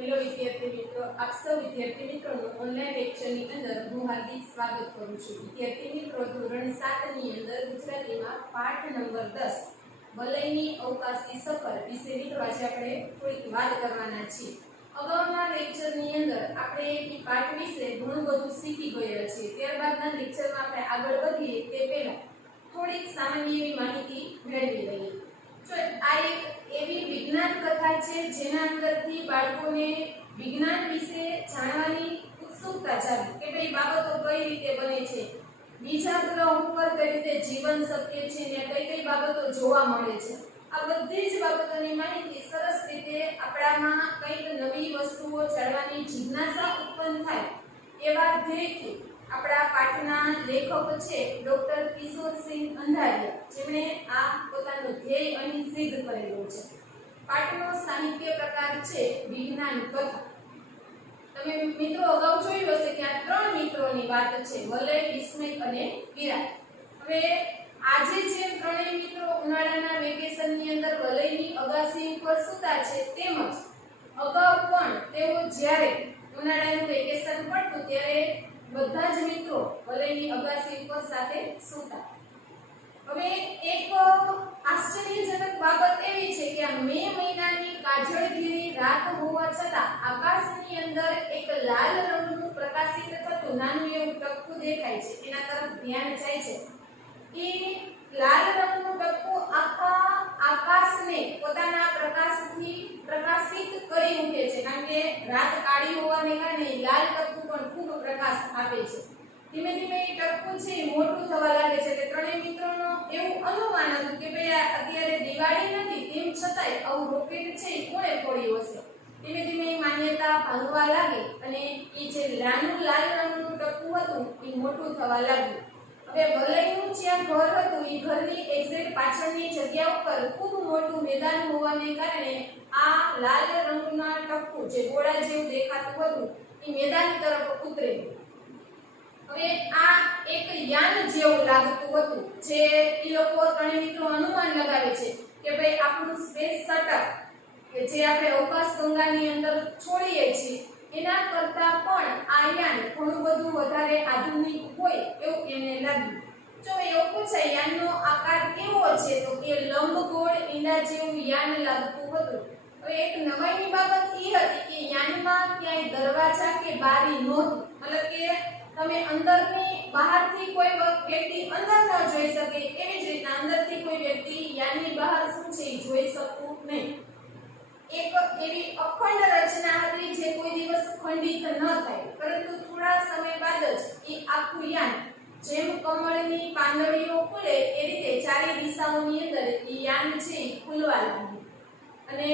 Hello વિદ્યાર્થી મિત્રો, આપ સૌ વિદ્યાર્થી મિત્રોનું ઓનલાઈન લેક્ચરની અંદર હું હાર્દિક સ્વાગત કરું છું. વિદ્યાર્થી મિત્રો, ધોરણ 7 ની અંદર ગુજરાતીમાં પાઠ નંબર 10 વલયની અવકાશી સફર વિશે મિત્રો આજે આપણે થોડીક વાત કરવાના છીએ. અગાઉના લેક્ચરની અંદર આપણે એ પાઠ વિશે ઘણું બધું શીખી ગયા છીએ. ત્યારબાદના લેક્ચરમાં આપણે આગળ વધીએ તે પહેલા થોડીક સામાન્ય એવી માહિતી મેળવી લઈએ. આ એક એવી વિજ્ઞાન કથા છે જેના અંદરથી બાળકોને વિજ્ઞાન વિશે જાણવાની ઉત્સુકતા જાગે કે ભાઈ બાબતો કઈ રીતે બને છે, બીજા ગ્રહ ઉપર કઈ રીતે જીવન શક્ય છે ને કઈ કઈ બાબતો જોવા મળે છે. આ બધી જ બાબતોની માહિતી સરસ રીતે આપણામાં કંઈક નવી વસ્તુઓ જાણવાની જિજ્ઞાસા ઉત્પન્ન થાય એવા ધ્યેયથી આપણા પાઠના લેખક છે ડોક્ટર કિશોરસિંહ અંધારિયા, જેમણે આ પોતાનો ધ્યેય અહીં સિદ્ધ કરેલો છે. પાઠનો સાહિત્ય પ્રકાર છે વિજ્ઞાન કથા. તમે મિત્રો અગાઉ જોયું હશે કે આ ત્રણ મિત્રોની વાત છે, વલય, વિસ્મય અને વિરાટ. હવે આજે જે ત્રણેય મિત્રો ઉનાળાના વેકેશનની અંદર વલયની અગાસી ઉપર સૂતા છે, તેમજ અગાઉ પણ તેઓ જ્યારે ઉનાળાનું વેકેશન પડતું ત્યારે બધા જ મિત્રો વલયની અગાસી ઉપર સાથે સૂતા. હવે એક આશ્ચર્યજનક બાબત એવી છે કે આ મે મહિનાની કાજળઘેરી રાત હોવા છતાં આકાશની અંદર એક લાલ રંગનું પ્રકાશિત થતું નાનું એવું ટપકું દેખાય છે. એના તરફ ધ્યાન જાય છે. એ લાલ રંગનું ટપકું આખા આકાશને પોતાના પ્રકાશથી પ્રકાશિત કરી મૂકે છે, કારણ કે રાત કાળી હોવાને કારણે લાલ ટપકું પણ ખૂબ પ્રકાશ આપે છે. ધીમે ધીમે એ ટપકું છે એ મોટું થવા લાગે છે. કે ત્રણેય મિત્રોનો એવું અનુમાન હતું કે ભાઈ અત્યારે દિવાળી નથી, તેમ છતાંય આવું રોકેટ છે એ કોણે ફોડ્યું હશે. ધીમે ધીમે એ માન્યતા ભાંગવા લાગી અને એ જે નાનું લાલ રંગનું ટપકું હતું એ મોટું થવા લાગ્યું. હવે વલયનું જ્યાં ઘર હતું એ ઘરની એક્ઝેક્ટ પાછળની જગ્યા ઉપર ખૂબ મોટું મેદાન હોવાને કારણે આ લાલ રંગના ટપકું જે ગોળા જેવું દેખાતું હતું એ મેદાન તરફ ઉતરેલું. હવે આ એક યાન જેવું લાગતું હતું, જે એ લોકો ત્રણેય મિત્રો અનુમાન લગાવે છે કે ભાઈ આપણું સ્પેસ શટલ કે જે આપણે અવકાશ ગંગાની અંદર છોડીએ છીએ એના કરતા પણ આ યાન ઘણું બધું વધારે આધુનિક હોય એવું એને લાગ્યું. જો એવું પૂછાય યાનનો આકાર કેવો છે, તો કે લંબગોળ ઈંડા જેવું યાન લાગતું હતું. હવે એક નવાઈની બાબત એ હતી કે યાનમાં ક્યાંય દરવાજા કે બારી નહોતી, મતલબ કે તમે અંદરની બહારથી કોઈ વ્યક્તિ અંદર ન જોઈ શકે, એવી જ રીતના અંદરથી કોઈ વ્યક્તિ યાનની બહાર શું છે એ જોઈ શકતું નહીં. એક એવી અખંડ રચના હતી જે કોઈ દિવસ ખંડિત ન થાય, પરંતુ થોડા સમય બાદ જ એ આખું યાન જેમ કમળની પાંદડીઓ ખુલે એ રીતે ચારે દિશાઓની અંદર એ યાન છે એ ખુલવા લાગ્યું. અને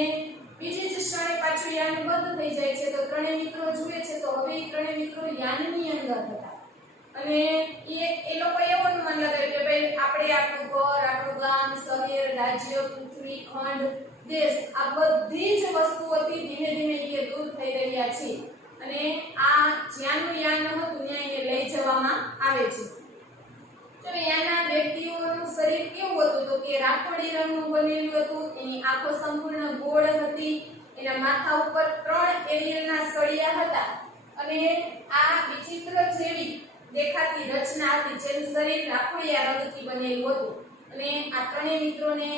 બીજી જ ક્ષણે પાછું યાન બંધ થઈ જાય છે. તો ત્રણેય મિત્રો જુએ છે તો હવે એ ત્રણેય મિત્રો યાનની અંદર હતા. અને એ લોકો એવું અનુમાન લગાવ્યું કે ભાઈ આપણે આપણું ઘર, આપણું ગામ, શહેર, રાજ્ય, પૃથ્વી, ખંડ, દેશ આ બધી જ વસ્તુઓથી ધીમે ધીમે એ દૂર થઈ રહ્યા છે અને આ જ્યાંનું યાન હતું ત્યાં એ લઈ જવામાં આવે છે. તો યાના વ્યક્તિઓનું શરીર કેવું હતું, તો કે રાખોડી રંગનું બનેલું હતું. એની આંખો સંપૂર્ણ ગોળ હતી. એના માથા ઉપર 3 એરિયલના સળિયા હતા અને આ વિચિત્ર જેવી દેખાતી રચના હતી, જેનું શરીર રાખોડિયા રંગથી બનેલું હતું. અને આ ત્રણેય મિત્રોને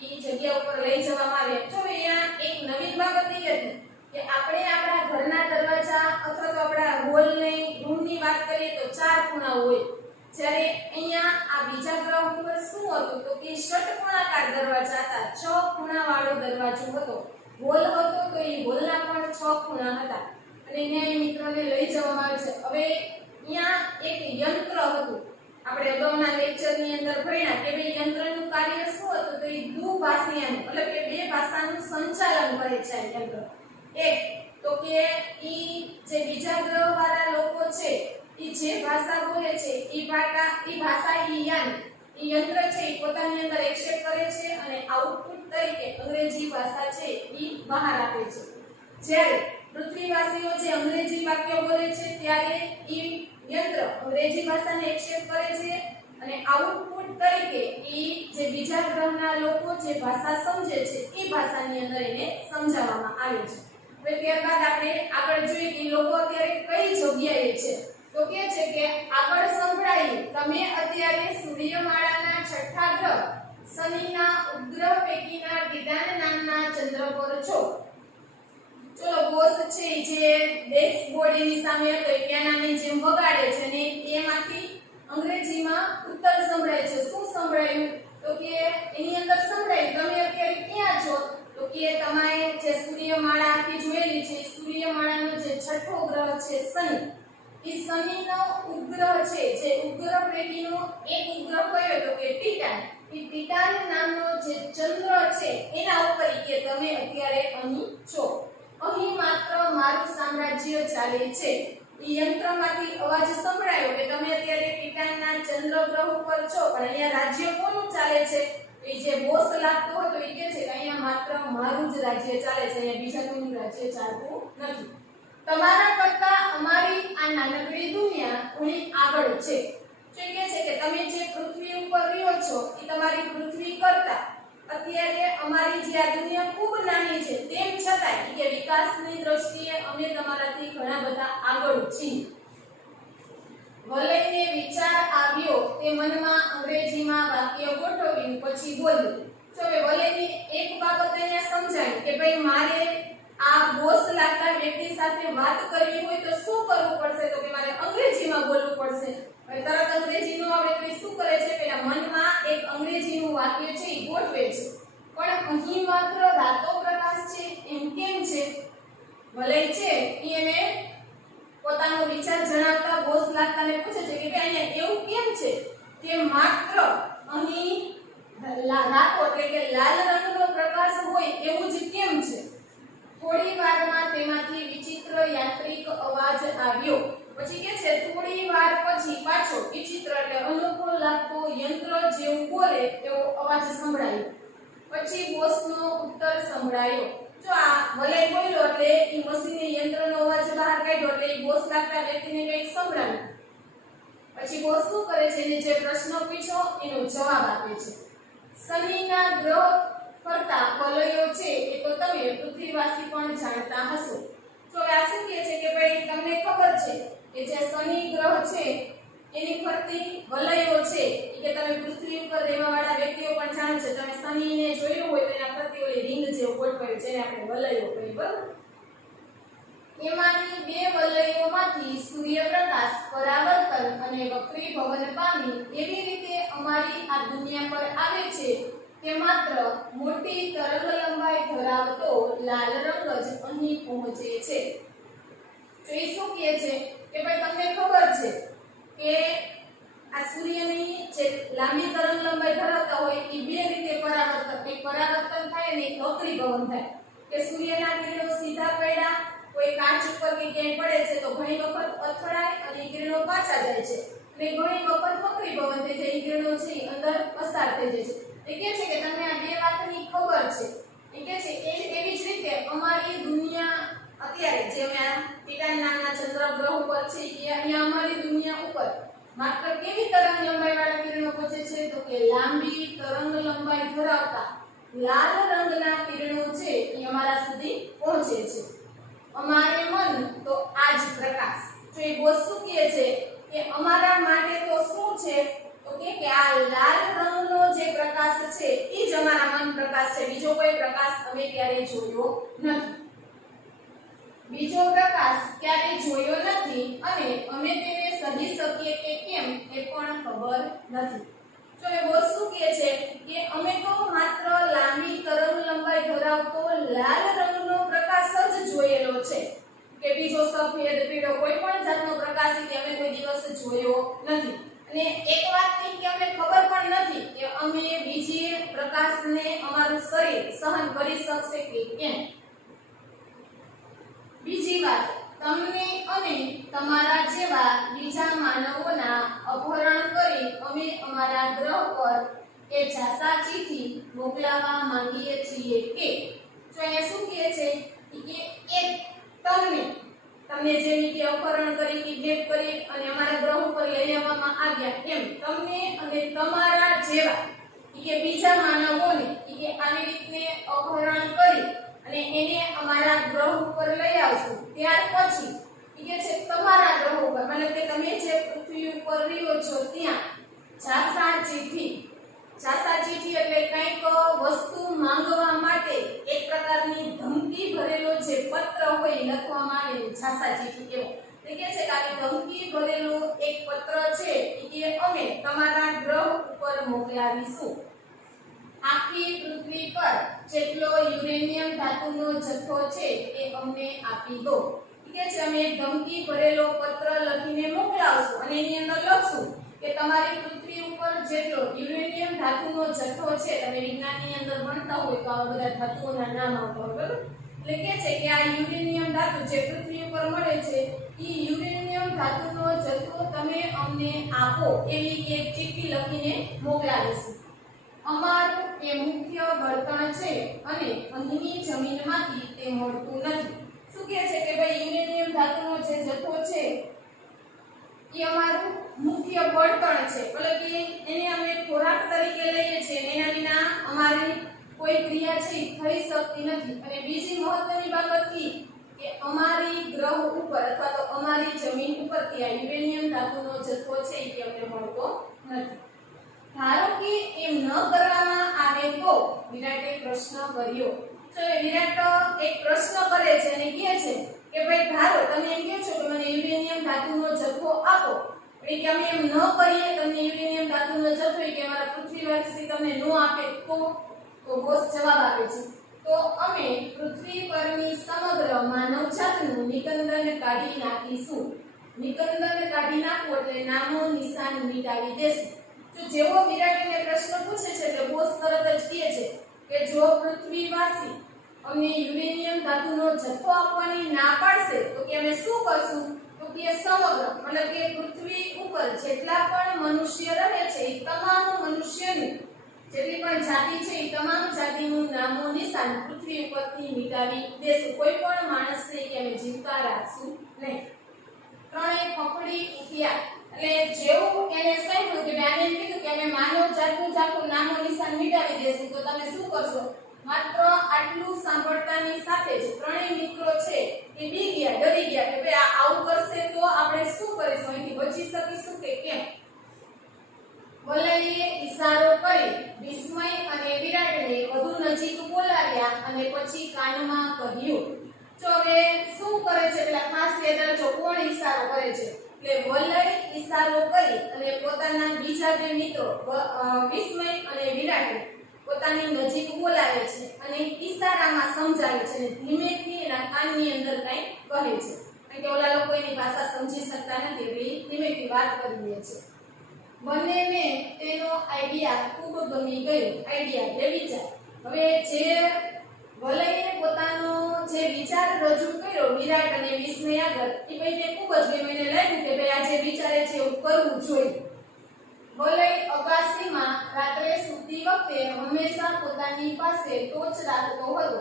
એ જગ્યા ઉપર લઈ જવામાં આવ્યા. જો અહીંયા એક નવી બાબત એ હતી કે આપણે આપણા ઘરના દરવાજા અથવા તો આપણા હોલની રૂમની વાત કરીએ તો 4 ખૂણા હોય, જ્યારે અહીંયા આ બીજા ગ્રહ ઉપર શું હતું તો કે ષટકોણાકાર દરવાજા હતા. 6 ખૂણાવાળો દરવાજો હતો. હોલ હતો તો એ હોલના પણ 6 ખૂણા હતા અને અહીંયા મિત્રોને લઈ જવામાં આવે છે. હવે અહીંયા એક યંત્ર હતું. આપણે અગાઉના લેક્ચરની અંદર ભણ્યા કે ભાઈ યંત્રનું કાર્ય શું હતું, તો એ દ્વિભાષીય મતલબ કે બે ભાષાનું સંચાલન કરે છે યંત્ર. એક તો કે ઈ જે બીજા ગ્રહવાળા લોકો છે ઈ જે ભાષા બોલે છે ઈ ભાષા ઈ યંત્ર છે ઈ પોતાની અંદર એક્સેપ્ટ કરે છે અને આઉટપુટ તરીકે અંગ્રેજી ભાષા છે ઈ બહાર આપે છે. જ્યારે પૃથ્વીવાસીઓ જે અંગ્રેજી વાક્ય બોલે છે ત્યારે ઈ યંત્ર અંગ્રેજી ભાષાને એક્સેપ્ટ કરે છે અને આઉટપુટ તરીકે ઈ જે બીજા ગ્રહના લોકો જે ભાષા સમજે છે એ ભાષાની અંદર એને સમજાવવામાં આવે છે. હવે ત્યારબાદ આપણે આગળ જોઈએ કે લોકો અત્યારે કઈ જગ્યાએ છે તો કે છે કે આગળ સંભળાયું તમે અત્યારે સૂર્યમાળાના છઠ્ઠા ગ્રહ શનિના ઉપગ્રહ પૈકીના ટિટાન નામના ચંદ્ર પર છો. ચલો બોસ છે જે ડેશબોર્ડની સામે હતો એ પિયાનાની જેમ વગાડે છે અને એમાંથી અંગ્રેજીમાં ઉત્તર સંભળાય છે. શું સંભળાયું તો કે એની અંદર સંભળાયું તમે અત્યારે ક્યાં છો તો કે તમે જે સૂર્યમાળા આખી જોયેલી છે સૂર્યમાળાનો જે છઠ્ઠો ગ્રહ છે શનિ એ શનિનો ઉપગ્રહ છે જે ઉપગ્રહ પૈકીનો એક ઉપગ્રહ કયો તો કે ટિટાન એ ટિટાન નામનો જે ચંદ્ર છે એના ઉપર કે તમે અત્યારે અહીં છો. અહીં માત્ર મારું સામ્રાજ્ય ચાલે છે. એ યંત્રમાંથી અવાજ સંભળાયો કે તમે અત્યારે ટિટાનના ચંદ્ર ગ્રહ ઉપર છો પણ અહીંયા રાજ્ય કોનું ચાલે છે એ જે બોસ લાગતો હતો એ કહે છે કે અહીંયા માત્ર મારું જ રાજ્ય ચાલે છે અહીંયા બીજા કોઈનું રાજ્ય ચાલતું નથી. તમારા કરતા અમારી આ નાનકડી દુનિયા ઘણી આગળ છે. તો કહે છે કે તમે જે પૃથ્વી ઉપર રહ્યો છો એ તમારી પૃથ્વી કરતા અત્યારે અમારી જે આ દુનિયા ખૂબ નાની છે તેમ છતાંય કે વિકાસની દ્રષ્ટિએ અમે તમારાથી ઘણા બધા આગળ છીએ. વલયને વિચાર આવ્યો તે મનમાં અંગ્રેજીમાં વાક્ય ગોઠવ્યું પછી બોલ્યું. તો હવે વલયની એક બાબત એને સમજાય કે ભાઈ મારે આ બોસ લાગતા વ્યક્તિ સાથે વાત કરવી હોય તો શું કરવું પડશે તો કે મારે અંગ્રેજીમાં બોલવું પડશે. હવે તરત અંગ્રેજી નો આવડે તો શું કરે છે પેલા મનમાં એક અંગ્રેજીનું વાક્ય છે એ ગોઠવે છે. પણ અહીં માત્ર રાતો પ્રકાશ છે એમ કેમ છે? વલય છે એને પોતાનો વિચાર જણાવતા બોસ લાગતાને પૂછે છે કે અહીંયા એવું કેમ છે કે માત્ર અહીં રાતો એટલે કે લાલ રંગનો પ્રકાશ હોય એવું જ કેમ છે? થોડી વારમાં તેમાંથી વિચિત્ર યાંત્રિક અવાજ આવ્યો. પછી કે છે થોડી વાર પછી પાછો વિચિત્ર એટલે અનુકૂળ લાગતો યંત્ર જેવું બોલે એવો અવાજ સંભળાયો. પછી બોસનો ઉત્તર સંભળાયો. જો આ વલય બોલ્યો એટલે ઈ મશીને યંત્રનો અવાજ બહાર કાઢ્યો એટલે ઈ બોસ લાગતા વ્યક્તિને કંઈક સંભળાયું. પછી બોસ શું કરે છે એને જે પ્રશ્ન પૂછ્યો એનો જવાબ આપે છે. શનિના ગ્રહ કરતા વલયો છે એ તો તમે પૃથ્વીવાસી પણ જાણતા હશો. તો આ શું કહે છે કે ભાઈ તમને ખબર છે કે જે શનિ ગ્રહ છે એની ફરતી વલયો છે કે તમે પૃથ્વી ઉપર રહેવાવાળા વ્યક્તિઓ પણ જાણે છે. તમે શનિને જોયું હોય તો એના ફરતી ઓલી રિંગ જેવું ગોઠવાયું જેને આપણે વલયો કહીએ બરાબર. એમાંની બે વલયોમાંથી સૂર્યપ્રકાશ પરાવર્તન અને વક્રીભવન પામી એવી રીતે અમારી આ દુનિયા પર આવે છે કે માત્ર મોટી તરંગ લંબાઈ ધરાવતો લાલ રંગ જ અહીં પહોંચે છે. તો એ શું કહે છે કે ભાઈ તમને ખબર છે કે આ સૂર્યની જે લાંબી તરંગ લંબાઈ ધરાવતા હોય એ બે રીતે પરાવર્તન થાય અને વક્રીભવન થાય. કે સૂર્યના કિરણો સીધા પડ્યા કોઈ કાચ ઉપર કે ક્યાંય પડે છે તો ઘણી વખત અથડાય અને કિરણો પાછા જાય છે અને ઘણી વખત વક્રીભવન થઈ જાય કિરણો છે અંદર પસાર થઈ જાય છે. એ કહે છે કે તમને આ બે વાતની ખબર છે. એ કહે છે એવી જ રીતે અમારી દુનિયા અત્યારે જે અમે ટિટાન નામના ચંદ્ર ગ્રહ ઉપર છે કે અહીંયા અમારી દુનિયા ઉપર માત્ર કેવી તરંગ લંબાઈ વાળા કિરણો પહોંચે છે તો કે લાંબી તરંગ લંબાઈ ધરાવતા લાલ રંગના કિરણો છે એ અમારા સુધી પહોંચે છે. અમારે મન તો આ જ પ્રકાશ. તો એ બોસ શું કહે છે કે અમારા માટે તો શું છે તો કે આ લાલ રંગનો જે પ્રકાશ છે એ જ અમારા મન પ્રકાશ છે. બીજો કોઈ પ્રકાશ અમે ક્યારેય જોયો નથી. બીજો પ્રકાશ ક્યારેય જોયો નથી અને અમે તેને સધી શકીએ કે કેમ એ પણ ખબર નથી. તો એ બોસ શું કહે છે કે અમે તો માત્ર લાંબી તરંગ લંબાઈ ધરાવતો લાલ રંગનો પ્રકાશ જ જોયેલો છે કે બીજો સફેદ પીળો કોઈ પણ જાતનો પ્રકાશ કે અમે કોઈ દિવસ જોયો નથી. અને એક વાતની કે અમને ખબર પણ નથી કે અમે બીજી પ્રકાશને અમારું શરીર સહન કરી શકશે કે કેમ. બીજી વાત તમને અને તમારા જેવા બીજા માનવોના અપહરણ કરી અમે અમારા ગ્રહ પર એ જાસાચીથી મોકલાવા માંગીએ છીએ કે તો એ શું કહે છે કે એક તમને જે રીતે અપહરણ કરી કિડનેપ કરી અને અમારા ગ્રહ ઉપર લઈ આવવામાં આવ્યા એમ તમને અને તમારા જેવા કે બીજા માનવોને કે આવી રીતે અપહરણ કરી અને એને અમારા ગ્રહ ઉપર લઈ આવશું ત્યાર પછી ઈ કે છે તમારા ગ્રહ ઉપર એટલે કે તમે જે પૃથ્વી ઉપર રહ્યો છો ત્યાં જાસાચીઠી એટલે કંઈક વસ્તુ માંગવા માટે એક પ્રકારની ધમકી ભરેલો જે પત્ર હોય લખવામાં આવેલું જાસાચીઠી કેવો તે કહે છે કે આ ધમકી ભરેલો એક પત્ર છે કે અમે તમારા ગ્રહ ઉપર મોકલાવીશું આખી પૃથ્વી પર જેટલો યુરેનિયમ ધાતુનો જથ્થો છે એ અમને આપી દો કે છે અમે ધમકી ભરેલો પત્ર લખીને મોકલાવશું અને એની અંદર લખશું કે તમારી પૃથ્વી ઉપર જેટલો યુરેનિયમ ધાતુનો જથ્થો છે તમે વિજ્ઞાનની અંદર ભણતા હોય તો આ બધા ધાતુઓના નામ આવતા હોય બરાબર એટલે કે છે કે આ યુરેનિયમ ધાતુ જે પૃથ્વી ઉપર મળે છે ઈ યુરેનિયમ ધાતુનો જથ્થો તમે અમને આપો એવી એક ચિઠ્ઠી લખીને મોકલાવીશું અમારું એ મુખ્ય બળતણ છે અને અહીંની જમીનમાંથી તે મળતું નથી શું કહે છે કે ભાઈ યુરેનિયમ ધાતુનો જે જથ્થો છે એ અમારું મુખ્ય બળતણ છે એટલે કે એને અમે ખોરાક તરીકે લઈએ છીએ એના વિના અમારી કોઈ ક્રિયા છે થઈ શકતી નથી અને બીજી મહત્વની બાબત કે અમારી ગ્રહ ઉપર અથવા તો અમારી જમીન ઉપરથી આ યુરેનિયમ ધાતુનો જથ્થો છે એ અમને મળતો નથી ધારો કે એમ ન કરવામાં આવે તો વિરાટે પ્રશ્ન કર્યો તો વિરાટ એક પ્રશ્ન કરે છે અને કહે છે કે ભાઈ ધારો તમે એમ કહો છો કે મને યુરેનિયમ ધાતુનો જથ્થો આપો એટલે કે અમે એમ ન કરીએ તમને યુરેનિયમ ધાતુનો જથ્થો કે અમારા પૃથ્વીવાસી તમને ન આપે તો બોસ જવાબ આપે છે તો અમે પૃથ્વી પરની સમગ્ર માનવજાતનું નિકંદન કાઢી નાખીશું નિકંદન કાઢી નાખવું એટલે નામો નિશાન મિટાવી દેશું તો જેવો વિરાટને પ્રશ્ન પૂછે છે એટલે બોસ તરત જ કહે છે કે જો પૃથ્વીવાસી અમને યુરેનિયમ ધાતુનો જથ્થો આપવાની ના પાડશે તો કે અમે શું કરશું તો કે સમગ્ર એટલે કે પૃથ્વી ઉપર જેટલા પણ મનુષ્ય રહે છે એ તમામ મનુષ્યનું જેટલી પણ જાતિ છે એ તમામ જાતિનું નામો નિશાન પૃથ્વી ઉપરથી મિટાવી દેશું કોઈ પણ માણસને કે અમે જીવતા રાખશું નહીં ત્રણેય ફફડી ઉઠ્યા એટલે જેવું એને સાંભળ્યું કે આને એમ કીધું કે અમે માનવ જાતનું જાતનું નામો નિશાન મિટાવી દેશું તો તમે શું કરશો માત્ર આટલું સાંભળતાની સાથે જ ત્રણેય મિત્રો છે એ બી ગયા ડરી ગયા કે ભાઈ આવું કરશે તો આપણે શું કરીશું અહીંથી બચી શકીશું કે કેમ વલયે ઈશારો કરી વિસ્મય અને વિરાટને વધુ નજીક બોલાવ્યા અને પછી કાનમાં કહ્યું તો હવે શું કરે છે પેલા ખાસ યાદ રાખજો કોણ ઈશારો કરે છે એટલે વલય ઈશારો કરી અને પોતાના બીજા બે મિત્રો વિસ્મય અને વિરાટને પોતાની નજીક બોલાવે છે અને ઈશારામાં સમજાવે છે અને ધીમેથી એના કાનની અંદર કંઈ કહે છે કારણ કે ઓલા લોકો એની ભાષા સમજી શકતા નથી એટલે ધીમેથી વાત કરી લે છે બંનેને તેનો આઈડિયા ખૂબ ગમી ગયો આઈડિયા એટલે વિચાર હવે જે વલયે પોતાનો જે વિચાર રજૂ કર્યો વિરાટ અને વિસ્મય આગળ એ ભાઈને ખૂબ જ ગમ્યું એને લાગ્યું કે ભાઈ આ જે વિચારે છે એવું કરવું જોઈએ વલય અગાસીમાં રાત્રે સૂતી વખતે હંમેશા પોતાની પાસે ટોચ રાખતો હતો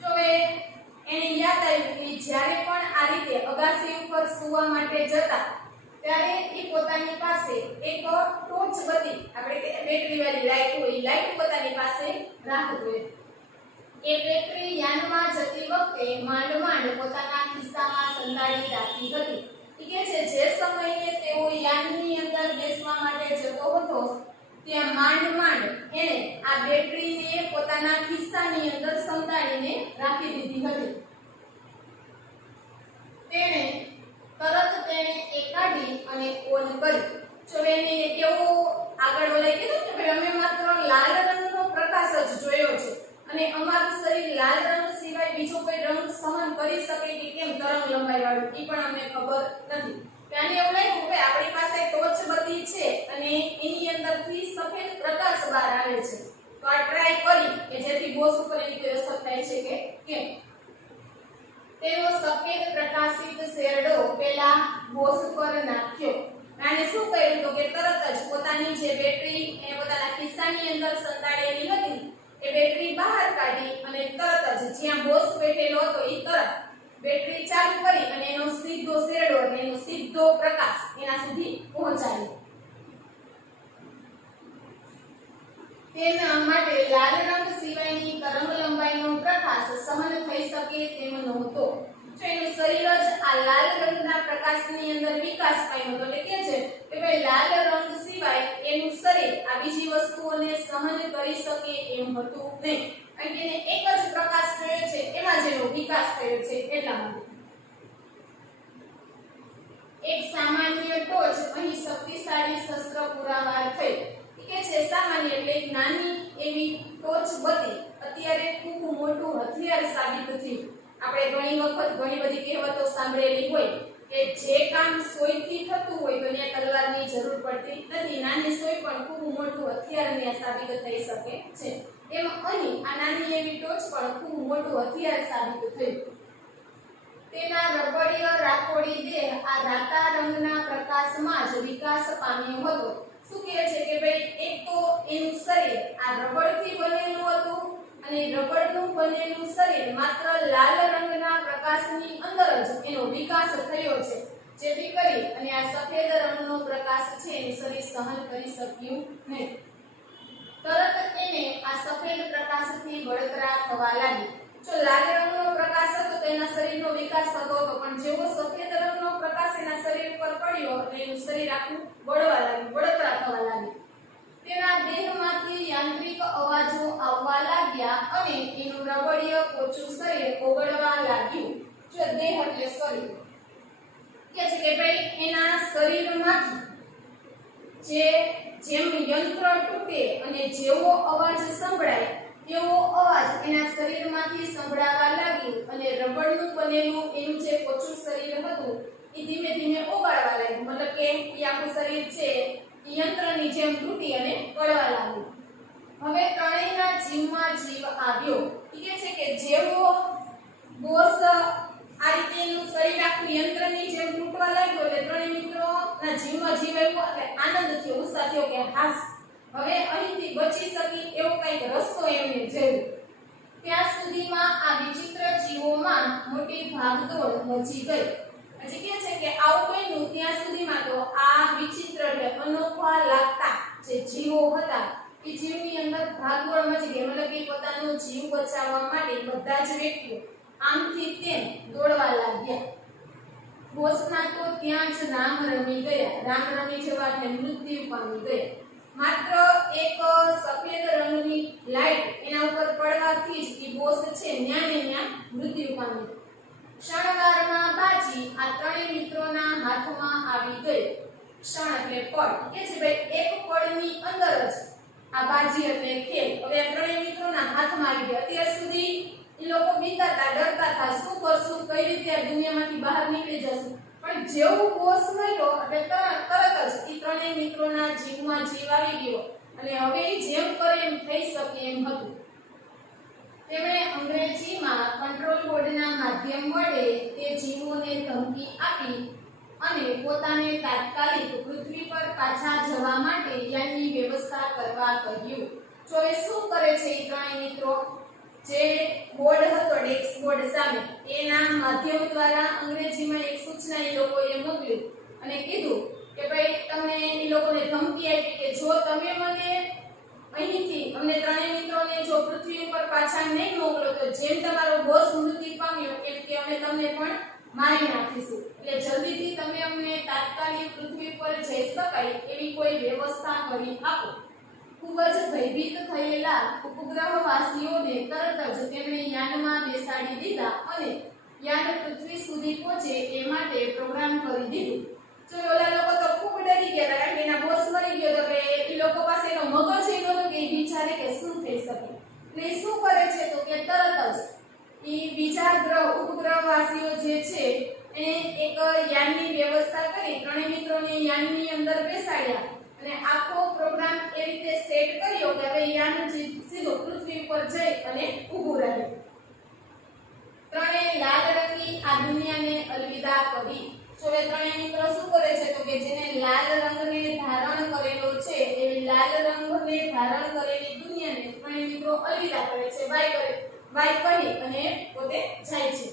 જો એને યાદ આવ્યું કે જ્યારે પણ આ રીતે અગાસી ઉપર સૂવા માટે જતા ત્યારે એ પોતાની પાસે એક ટોચ બત્તી આપણે કે બેટરી વાળી લાઈટ હોય એ લાઈટ પોતાની પાસે રાખતો એ બેટરી યાનમાં જતી વખતે માંડ પોતાના ખિસ્સામાં સંતાડી રાખી હતી કે છે જે સમયે તેઓ યાનની અંદર બેસવા માટે જતો હતો ત્યાં માંડ એને આ બેટરીને પોતાના ખિસ્સાની અંદર સંતાડીને રાખી દીધી હતી તેણે એ કાઢી અને ઓન કરી જો એને કેવો આગળ વળાઈ કીધું કે ભાઈ અમે માત્ર લાલ રંગનો પ્રકાશ જ જોયો છે અને અમારું શરીર લાલ રંગ સિવાય બીજો કોઈ રંગ સહન કરી શકે કે કેમ તરંગ લંબાઈ વાળું એ પણ અમને ખબર નથી ત્યારે એવું લાગ્યું કે આપણી પાસે ટોર્ચ બત્તી છે અને એની અંદરથી સફેદ પ્રકાશ બહાર આવે છે તો આ ટ્રાય કરી કે જેથી બોસ ઉપર એની કોઈ અસર થાય છે કે કેમ તેનો સફેદ પ્રકાશિત શેરડો પેલા બોસ પર નાખ્યો અને શું કર્યું તો કે તરત જ પોતાની જે બેટરી એને પોતાના ખિસ્સાની અંદર સંતાડેલી હતી એ બેટરી બહાર કાઢી અને તરત જ જ્યાં બોસ બેઠેલો હતો એ તરત બેટરી ચાલુ કરી અને એનો સીધો શેરડો એટલે એનો સીધો પ્રકાશ એના સુધી પહોંચાડ્યો તેના માટે લાલ રંગ સિવાયની તરંગ લંબાઈનો પ્રકાશ સહન શકે તેમ નહોતો. જો એનું શરીર જ આ લાલ રંગના પ્રકાશની અંદર વિકાસ પામ્યો હતો. એટલે કે છે કે ભાઈ લાલ રંગ સિવાય એનું શરીર આ બીજી વસ્તુઓને સહન કરી શકે એમ હતું નહીં. કારણ કે એને એક જ પ્રકાશ થયો છે, એમાં જેનો વિકાસ થયો છે એટલા માટે. એક સામાન્ય ટોચ અહીં શક્તિશાળી શસ્ત્ર પુરાવાર થઈ. કે છે સામાન્ય એટલે એક નાની એવી ટોચ બધી અત્યારે ખૂબ મોટું હથિયાર સાબિત થયું. આપણે ઘણી વખત ઘણી બધી કહેવતો સાંભળેલી હોય કે જે કામ સોયથી થતું હોય તો ત્યાં તલવારની જરૂર પડતી નથી. નાની સોય પણ ખૂબ મોટું હથિયાર સાબિત થઈ શકે છે. એમ અહીં આ નાની એવી ટોચ પણ ખૂબ મોટું હથિયાર સાબિત થયું. તેના રબડીય રાખોડી દેહ આ રાતા રંગના પ્રકાશમાં જ વિકાસ પામ્યો હતો. શું કહે છે કે ભાઈ એક તો એનું શરીર આ રબરથી બનેલું હતું અને રબરનું બનેલું શરીર માત્ર લાલ રંગના પ્રકાશની અંદર જ એનો વિકાસ થયો છે, જેથી કરી અને આ સફેદ રંગનો પ્રકાશ છે એનું શરીર સહન કરી શક્યું નહીં. તરત એને આ સફેદ પ્રકાશથી બળતરા થવા લાગી. જો લાલ રંગનો પ્રકાશ હતો તો એના શરીરનો વિકાસ થતો હતો, પણ જેવો સફેદ રંગનો પ્રકાશ એના શરીર પર પડ્યો એટલે એનું શરીર આખું બળવા લાગ્યું, બળતરા થવા લાગ્યું. તેના દેહમાંથી યાંત્રિક અવાજો આવવા લાગ્યા અને એનું રબડીય પોચું શરીર ઓગળવા લાગ્યું. જો દેહ એટલે શરીર કે છે કે ભાઈ એના શરીરમાંથી જેમ યંત્ર તૂટે અને જેવો અવાજ સંભળાય એવો અવાજ એના શરીરમાંથી સંભળાવા લાગ્યું અને રબરનું બનેલું એનું જે પોચું શરીર હતું એ ધીમે ધીમે ઓગળવા લાગ્યું. મતલબ કે એ આખું શરીર છે યંત્રની જેમ તૂટી અને પડવા લાગ્યું. હવે ત્રણેયના જીવમાં જીવ આવ્યો. એ છે કે જેવો બોસ આ રીતે એનું શરીર આખું યંત્રની જેમ તૂટવા લાગ્યું એટલે ત્રણેય મિત્રોના જીવમાં જીવ આવ્યો એટલે આનંદ થયો, ઉત્સાહ થયો કે હાસ હવે અહીંથી બચી શકી એવો કંઈક રસ્તો એમને જોયો. ત્યાં સુધીમાં આ વિચિત્ર જીવોમાં મોટી ભાગદોડ મચી ગઈ. હજી કહે છે કે આવું બન્યું ત્યાં સુધીમાં તો આ વિચિત્ર એટલે અનોખા લાગતા જે જીવો હતા એ જીવની અંદર ભાગદોડ મચી ગઈ. મતલબ કે પોતાનો જીવ બચાવવા માટે બધા જ વ્યક્તિઓ આમથી તેમ દોડવા લાગ્યા. બોસના તો ત્યાં જ રામ રમી ગયા. રામ રમી જવા એટલે મૃત્યુ પામી ગયા. માત્ર એક સફેદ રંગની લાઈટ એના ઉપર પડવાથી જ એ બોસ છે ન્યા ને ન્યા મૃત્યુ પામ્યો. ક્ષણવારમાં બાજી આ ત્રણેય મિત્રોના હાથમાં આવી ગઈ. ક્ષણ એટલે પળ કે છે ભાઈ એક પળની અંદર જ આ બાજી એટલે ખેલ હવે આ ત્રણેય મિત્રોના હાથમાં આવી ગઈ. અત્યાર સુધી એ લોકો બીતાતા, ડરતા હતા, શું કરશું, કઈ રીતે આ દુનિયામાંથી બહાર નીકળી જશું. પણ જેવું બોસ મળ્યો એટલે તરત જ એ ત્રણેય મિત્રોના જીવમાં જીવ આવી ગયો અને હવે જેમ કરે એમ થઈ શકે એમ હતું. તેમણે અંગ્રેજીમાં કંટ્રોલ બોર્ડના માધ્યમ વડે તે જીવોને ધમકી આપી અને પોતાને તાત્કાલિક પૃથ્વી પર પાછા જવા માટે યાનની વ્યવસ્થા કરવા કહ્યું. જો એ શું કરે છે એ ત્રણેય મિત્રો જે બોર્ડ હતો ડેસ્ક બોર્ડ સામે એના માધ્યમ દ્વારા અંગ્રેજીમાં એક સૂચના એ લોકોએ મોકલી અને કીધું કે ભાઈ તમને એ લોકોને ધમકી આપી કે જો તમે મને અહીંથી અમને ત્રણેય મિત્રોને જો પૃથ્વી ઉપર પાછા નહીં મોકલો તો જેમ તમારો બોસ મૃત્યુ પામ્યો એમ કે અમે તમને પણ મારી નાખીશું. એટલે જલ્દીથી તમે અમને તાત્કાલિક પૃથ્વી પર જઈ શકાય એવી કોઈ વ્યવસ્થા કરી આપો. ખૂબ જ ભયભીત થયેલા ઉપગ્રહવાસીઓને તરત જ તેમણે યાનમાં બેસાડી દીધા અને યાન પૃથ્વી સુધી પહોંચે એ માટે પ્રોગ્રામ કરી દીધું. જો ઓલા લોકો તો ખૂબ ડરી ગયા હતા કારણ કે એના બોસ મરી ગયો તો કે એ લોકો પાસે એનો મગજ એ નહોતો કે એ વિચારે કે શું થઈ શકે. એટલે એ શું કરે છે તો કે તરત જ એ બીજા ઉપગ્રહવાસીઓ જે છે એને એક યાનની વ્યવસ્થા કરી ત્રણેય મિત્રોને યાનની અંદર બેસાડ્યા અને આખો પ્રોગ્રામ એ રીતે સેટ કર્યો કે હવે યાન સીધું પૃથ્વી પર જઈ અને ઊભું રહે. ત્રણેય લાલ રંગની આ દુનિયાને અલવિદા કરી. હવે ત્રણેય મિત્રો શું કરે છે તો કે જેને લાલ રંગને ધારણ કરેલો છે એવી લાલ રંગને ધારણ કરેલી દુનિયાને ત્રણેય મિત્રો અલવિદા કરે છે, બાય કહી અને પોતે જાય છે.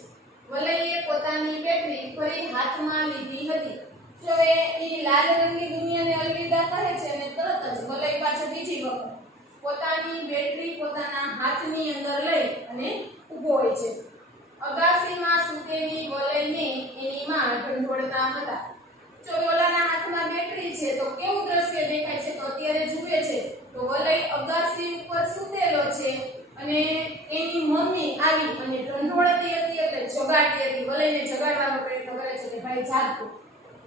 વલઈએ પોતાની બેટરી ફરી હાથમાં લીધી હતી. હવે એ લાલ રંગની દુનિયાને અલવિદા કહે છે અને તરત જ વલય પાછો બીજી વખત પોતાની બેટરી પોતાના હાથની અંદર લઈ અને ઊભો હોય છે. અગાસીમાં સૂતેલી વલયને એની માં ઢંઢોળતા હતા. જો ઓલાના હાથમાં બેટરી છે તો કેવું દ્રશ્ય દેખાય છે? તો અત્યારે જુએ છે તો વલય અગાસી ઉપર સૂતેલો છે અને એની મમ્મી આવી અને ઢંઢોળતી હતી એટલે જગાડતી હતી. વલયને જગાડવાનો પ્રયત્ન કરે છે કે ભાઈ જાગતું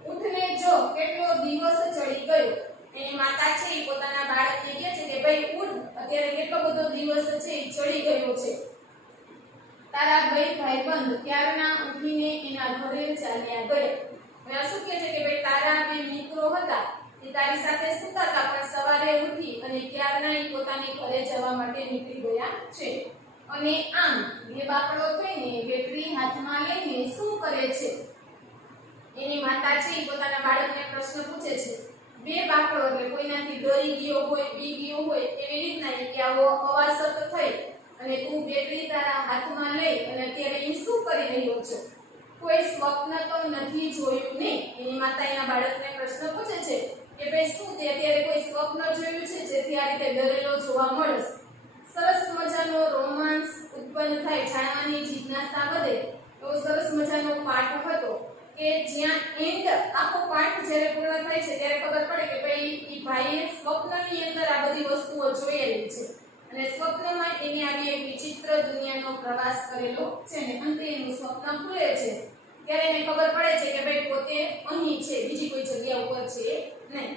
ઉઠને, જો કેટલો દિવસ ચડી ગયો. એની માતા છે એ પોતાના બાળકને કહે છે કે ભાઈ ઉઠ, અત્યારે કેટલો બધો દિવસ છે એ ચડી ગયો છે. તારા બે ભાઈબંધ ત્યારના ઉઠીને એના ઘરે ચાલ્યા ગયા. હવે શું કહે છે કે ભાઈ તારા બે મિત્રો હતા એ તારી સાથે સૂતા હતા, પણ સવારે ઉઠી અને ત્યારના એ પોતાની ઘરે જવા માટે નીકળી ગયા છે. અને આમ બે બાપડો થઈને બેટરી હાથમાં લઈને શું કરે છે? એની માતા છે એ પોતાના બાળકને પ્રશ્ન પૂછે છે. બે બાપડો એટલે કોઈનાથી ડરી ગયો હોય, બી ગયો હોય એવી રીતના કે આવો અવાસત થઈ અને તું બેટરી તારા હાથમાં લઈ અને અત્યારે એ શું કરી રહ્યો છો? કોઈ સ્વપ્ન તો નથી જોયું ને? એની માતા એના બાળકને પ્રશ્ન પૂછે છે કે ભાઈ શું તે અત્યારે કોઈ સ્વપ્ન જોયું છે જેથી આ રીતે ડરેલો જોવા મળે? સરસ મજાનો રોમાંસ ઉત્પન્ન થાય, જાણવાની જિજ્ઞાસા વધે એવો સરસ મજાનો પાઠ હતો કે જ્યાં એન્ડ આખો પાઠ જ્યારે પૂર્ણ થાય છે ત્યારે ખબર પડે કે ભાઈ એ ભાઈએ સ્વપ્નની અંદર આ બધી વસ્તુઓ જોયેલી છે અને સ્વપ્નમાં એને આવી એક વિચિત્ર દુનિયાનો પ્રવાસ કરેલો છે ને અંતે એનું સ્વપ્ન ખુલે છે ત્યારે એને ખબર પડે છે કે ભાઈ પોતે અહીં છે, બીજી કોઈ જગ્યા ઉપર છે નહીં.